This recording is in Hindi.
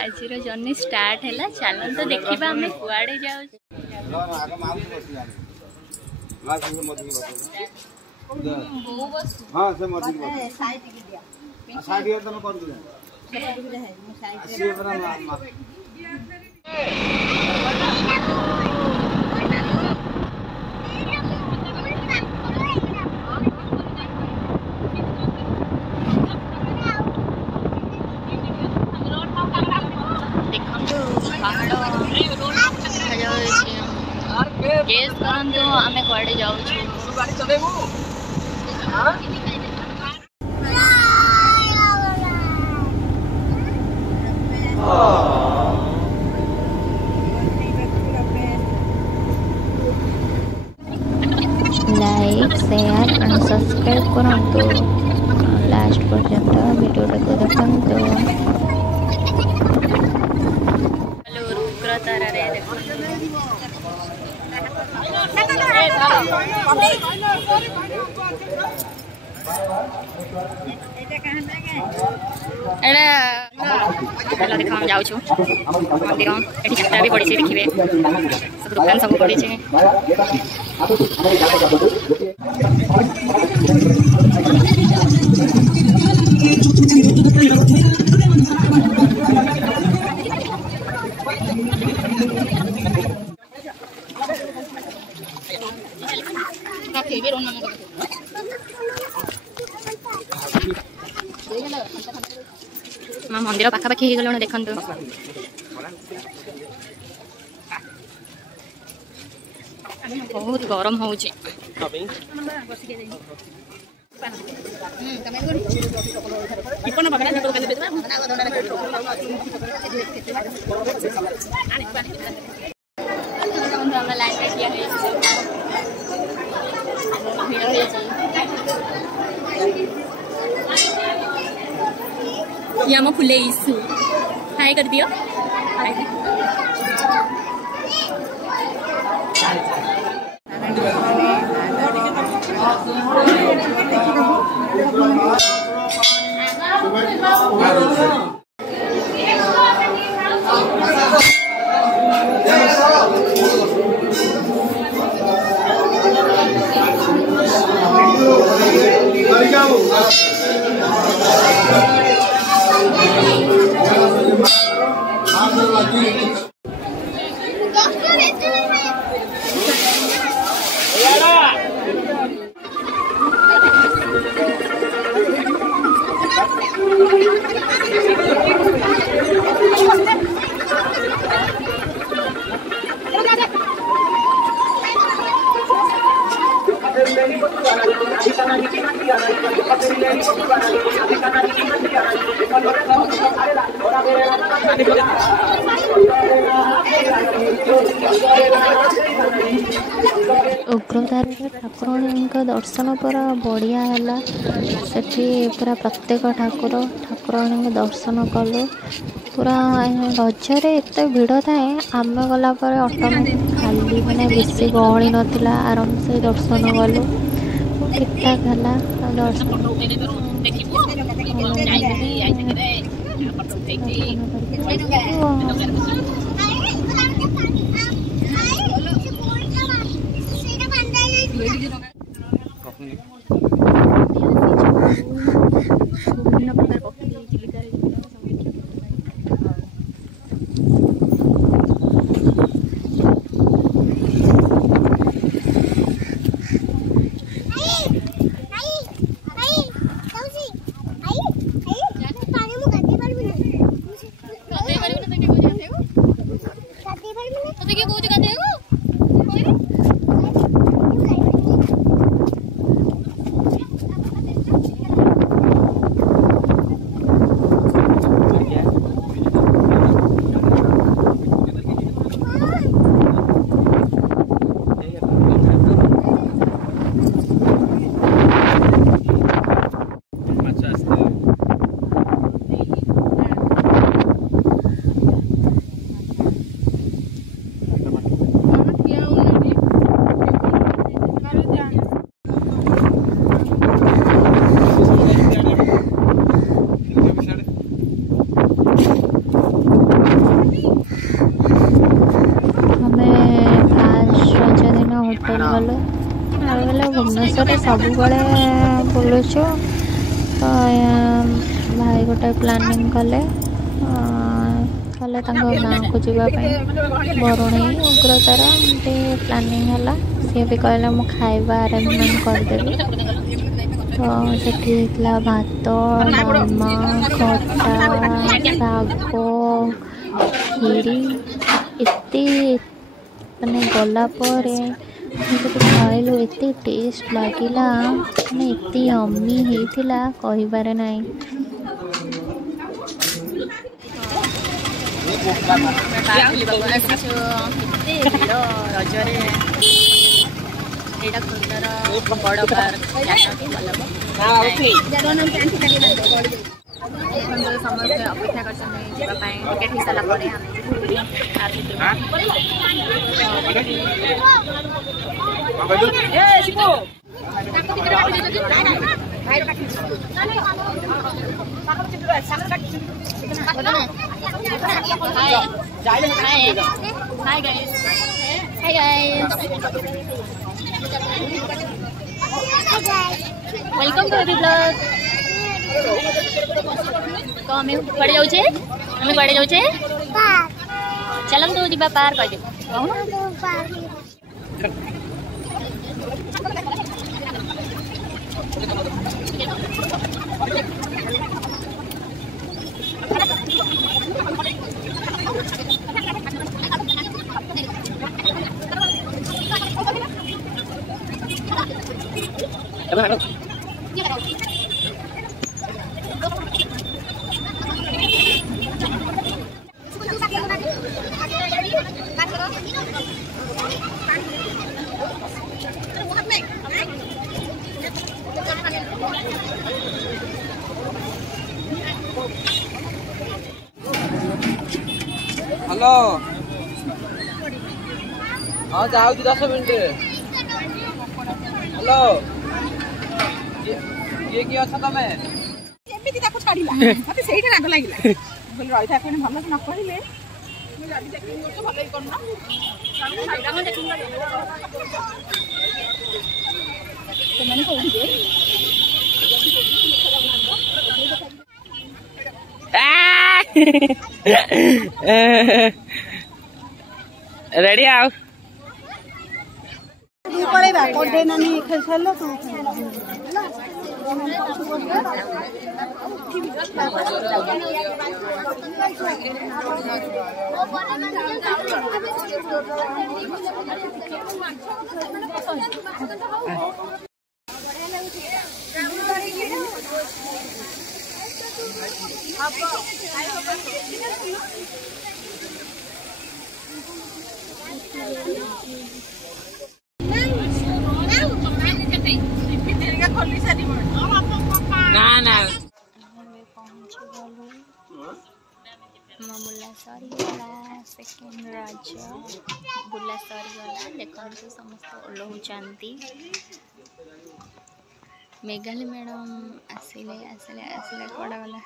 आज जर्नी स्टार्ट है चलो तो देखा आम कुआड़े जाऊ गेस करंतु आमे कुआडे जाऊ गाड़ी चलेबू लाइक शेयर एंड सब्सक्राइब करंतु लास्ट पर्यंत वीडियो को देखंतु। हेलो रुद्रतारा रे देखो देखा हम जाऊँ मंदिर ये चित्रा भी पड़ी देखिए सब दुकान सब पड़ी माँ मंदिर पाखापाखि हो गलु देखु बहुत गरम हो ये मो खुले इशू हाई कर दियो उग्रतारा ठाकुराणी दर्शन पूरा बढ़िया है सेठी पूरा प्रत्येक ठाकुराणी दर्शन कलु पूरा रजरे एत भिड़ थाए आम गला ऑटोमेटिक खाली मैंने बेसी गहली नाला आराम से दर्शन कलु ठीक ठाक है दर्शन ଭୁବନେଶ୍ୱରରେ ସବୁବେଳେ ବୁଲୁଛୁ। ତ ଭାଇ ଗୋଟେ ପ୍ଲାନିଂ କଲେ ତାଙ୍କ ଗାଁକୁ ଯିବା ପାଇଁ ବରୁଣେଇ ଉଗ୍ରତାରା ଏମିତି ପ୍ଲାନିଂ ହେଲା। ସିଏ ବି କହିଲେ ମୁଁ ଖାଇବା ଆରେଞ୍ଜମେଣ୍ଟ କରିଦେବି। ତ ସେଠି ହେଇଥିଲା ଭାତ, ଡାଲମା, ଖଟା, ଶାଗ, ଖିରି। ଏତେ ମାନେ ଗଲା ପରେ ସେଠି ଖାଇଲୁ, ଏତେ ଟେଷ୍ଟ ଲାଗିଲା, ମାନେ ଏତେ ୟମ୍ମି ହେଇଥିଲା କହିବାରେ ନାହିଁ। ବୁଲିବାକୁ ଆସିଛୁ, ଏତେ ଭିଡ଼ ରଜରେ। ଏଇଟା ଖୋର୍ଦ୍ଧାର ବଡ଼ ପାର୍କ, ସମସ୍ତେ ଅପେକ୍ଷା କରିଛନ୍ତି ଯିବା ପାଇଁ। ଟିକେଟ୍ ହେଇସାରିଲା ପରେ ଆମେ Hi guys. Welcome to the vlog. तो हमें पड़े जाऊे चलम तो जीवा पार कर हेलो हाँ जाऊ 10 मिनट। हेलो ये कि अच्छा तमे एमिति ताको छाडिला मते सेही राग लागिला बोल रही था कोन भलो न कहिले मु जाबी चेकिंग करतो भलै करना साइडा में चेकिंग कर तो मैंने कोइ दे रेडी आओ दी पड़ेगा कोडे नानी खेललो तू ना बुला सरीगला सेकेंड रज बुला सरीगला देखो समस्त ओल्लौचांती। मेघाली मैडम आसिले आसिले आसिले कड़ा गला।